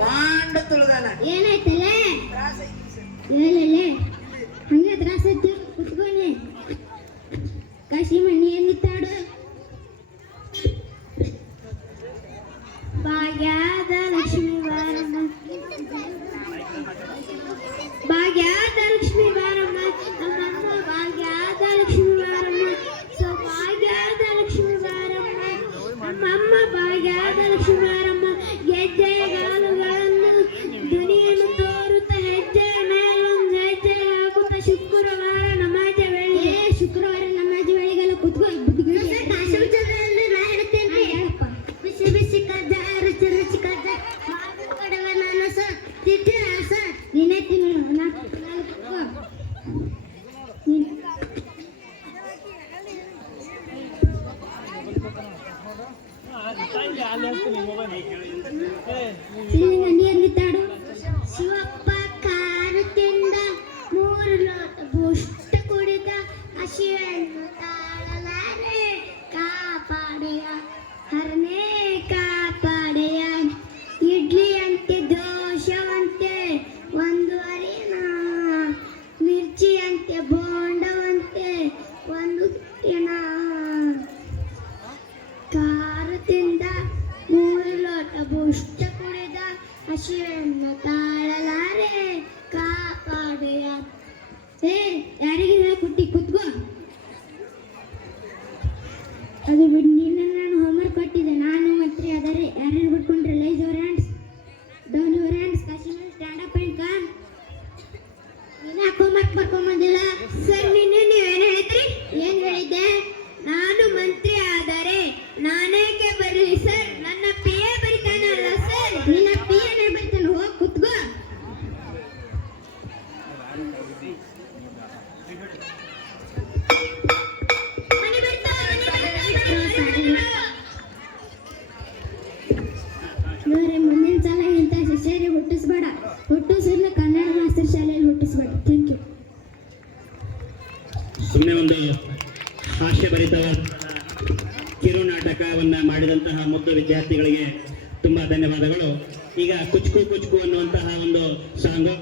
ಮಾಂಡ ತುಳಿದಾನ. ಏನಾಯ್ತಲ್ಲ ತ್ರಾಸ ಐತಿ ಸರ್. ಹೇಳಲೆ ಹಂಗೆ ತ್ರಾಸ ಐತಿ ಕುತ್ಕೊನೆ ಕಾಶಿ ಮಣ್ಣಿ ಎಲ್ಲಿತ್ತಾಡು ಭಾಗ್ಯದ ಲಕ್ಷ್ಮೀ ಬಾರಮ್ಮ ಭಾಗ್ಯದ ಲಕ್ಷ್ಮೀ ಬಾರಮ್ಮ ನಮ್ಮಮ್ಮ ಭಾಗ್ಯದ ಲಕ್ಷ್ಮೀ ಬಾರಮ್ಮ ಸೌಭಾಗ್ಯದ ಲಕ್ಷ್ಮೀ ಬಾರಮ್ಮ ನಮ್ಮಮ್ಮ ಭಾಗ್ಯದ ಲಕ್ಷ್ಮೀ ಬಾರಮ್ಮ ಗೆಜ್ಜೆಗಾಲುಗಳನ್ನು ಧ್ವನಿಯನ್ನು ತೋರುತ್ತ ಹೆಜ್ಜೆ ಮೇಲೊಂದು ಹೆಜ್ಜೆ ಹಾಕುತ್ತ ಶುಕ್ರವಾರ ನಮಾಜ ವೇಳೆಗೆ ಶುಕ್ರವಾರ ನಮಾಜ ವೇಳೆಗೆಲ್ಲ ಕುತ್ಕೋ ಬಿಸಿ ಬಿಸಿ ಕಜ್ಜಾಯ ರುಚಿ ರುಚಿ ಕಜ್ಜಾಯ ಕಡವೆ ನಾನು ಸರ್ ತಿಂತೀರ ಸರ್ ನೀನೇ ತಿನ್ನು ನಾಲ್ಕು ಕುತ್ಕೋ ನೀರ್ಲಿತ್ತಾಡು ಶಿವಪ್ಪ ಕಾರು ತಿಂದ 3 ಲೋಟ ಬುಷ್ಟ ಕುಡಿದ ಹಸಿವನ್ನು ತಾಳಲಾರೆ ಕಾಪಾಡೆಯ ಹರನೇ ಕಾಪಾಡೆಯ ಇಡ್ಲಿಯಂತೆ ದೋಷವಂತೆ ಒಂದು ಅರಿನ ಮಿರ್ಚಿಯಂತೆ ಬೋಂಡವಂತೆ ಒಂದು ದಿನ ಕಾರು ತಿಂದ 3 ಲೋಟ ಬುಷ್ಟ ಕುಡಿದ ಹಸಿವನ್ನು ತಾಳಲಾರೆ ಕಾಪಾಡೆಯ ಯಾರಿಗೆ ಕುಟ್ಟಿ ಕುತ್ಕೋ ಅದು ಬಿಟ್ಟು ನಿನ್ನ ನಾನು ಹೋಮ್ವರ್ಕ್ ಕೊಟ್ಟಿದ್ದೆ ನಾನು ಮಂತ್ರಿ ಆದರೆ ಯಾರ್ಯಾರು ಬಿಟ್ಕೊಂಡ್ರೆ raise your hands down your hands ಕಾಶಿನಲ್ಲಿ ಸ್ಟ್ಯಾಂಡ್ ಅಪ್ ಅಂಡ್ ಕಮ್ ನೀನು ಹೋಮ್ವರ್ಕ್ ಬರ್ಕೊಂಬಂದಿಲ್ಲ ಸರ್ ನಿನ್ನೆ ನೀವೇನು ಹೇಳಿದ್ರಿ ಏನು ಹೇಳಿದ್ದೆ ನಾನು ಮಂತ್ರಿ ಆದರೆ ನಾನೇಕೆ ಬರಲಿ ಸರ್ ನನ್ನ ಪಿ ಎ ಬರಿತಾನಲ್ಲ ಸರ್ ನಿನ್ನ ಪಿ ಎನೇ ಬರಿತಾನೆ ಹೋಗಿ ಕುತ್ಕೋ ಇವರೇ ಮುಂದಿನ ಸಲ ಇಂಥ ಶಿಷ್ಯರಿ ಹುಟ್ಟಿಸ್ಬೇಡ ಹುಟ್ಟಿಸಿದ್ರೆ ಕನ್ನಡ ಮಾಸ್ತರ್ ಶಾಲೆಯಲ್ಲಿ ಹುಟ್ಟಿಸ್ಬೇಡ ಥ್ಯಾಂಕ್ ಯು ಸುಮ್ಮನೆ ಒಂದು ಹಾಸ್ಯಭರಿತವಾದ ಕಿರು ನಾಟಕವನ್ನ ಮಾಡಿದಂತಹ ಮುದ್ದು ವಿದ್ಯಾರ್ಥಿಗಳಿಗೆ ತುಂಬಾ ಧನ್ಯವಾದಗಳು. ಈಗ ಕುಚ್ಕು ಕುಚ್ಕು ಅನ್ನುವಂತಹ ಒಂದು ಸಾಂಗು